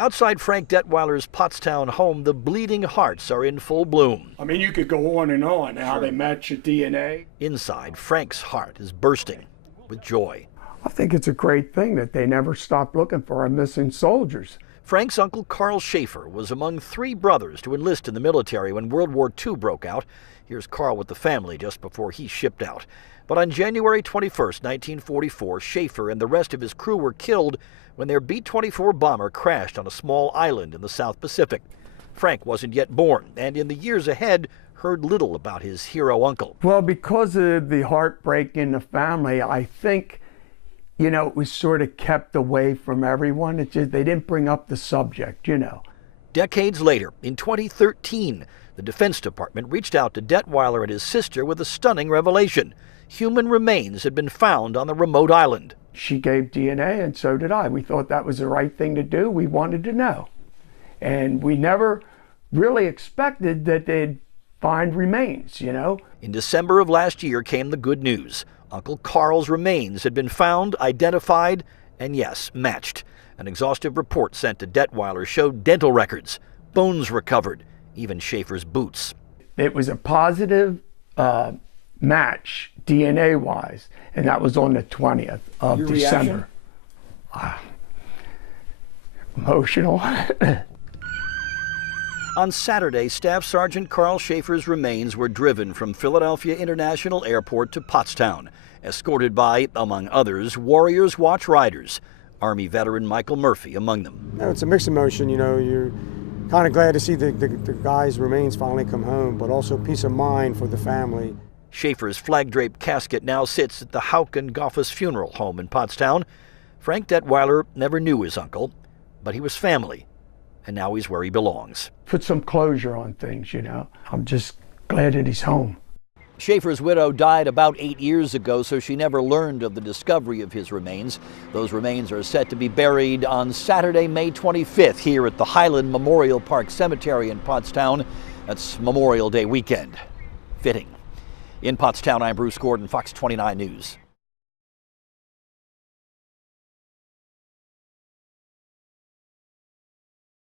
Outside Frank Detweiler's Pottstown home, the bleeding hearts are in full bloom. I mean, you could go on and on how they match your DNA. Inside, Frank's heart is bursting with joy. I think it's a great thing that they never stopped looking for our missing soldiers. Frank's uncle Carl Shaffer was among 3 brothers to enlist in the military when World War II broke out. Here's Carl with the family just before he shipped out. But on January 21st, 1944, Shaffer and the rest of his crew were killed when their B-24 bomber crashed on a small island in the South Pacific. Frank wasn't yet born, and in the years ahead, heard little about his hero uncle. Well, because of the heartbreak in the family, I think, you know, it was sort of kept away from everyone. It just, they didn't bring up the subject, you know. Decades later, in 2013, the Defense Department reached out to Detweiler and his sister with a stunning revelation. Human remains had been found on the remote island. She gave DNA, and so did I. We thought that was the right thing to do. We wanted to know. And we never really expected that they'd find remains, you know. In December of last year came the good news. Uncle Carl's remains had been found, identified, and yes, matched. An exhaustive report sent to Detweiler showed dental records, bones recovered, even Shaffer's boots. It was a positive match, DNA-wise, and that was on the 20th of Your December. Emotional. On Saturday, Staff Sergeant Carl Shaffer's remains were driven from Philadelphia International Airport to Pottstown, escorted by, among others, Warriors Watch riders, Army veteran Michael Murphy among them. It's a mixed emotion, you know. You're kind of glad to see the guy's remains finally come home, but also peace of mind for the family. Shaffer's flag-draped casket now sits at the Houck and Goffus Funeral Home in Pottstown. Frank Detweiler never knew his uncle, but he was family, and now he's where he belongs. Put some closure on things, you know. I'm just glad that he's home. Shaffer's widow died about 8 years ago, so she never learned of the discovery of his remains. Those remains are set to be buried on Saturday, May 25th, here at the Highland Memorial Park Cemetery in Pottstown. That's Memorial Day weekend. Fitting. In Pottstown, I'm Bruce Gordon, Fox 29 News.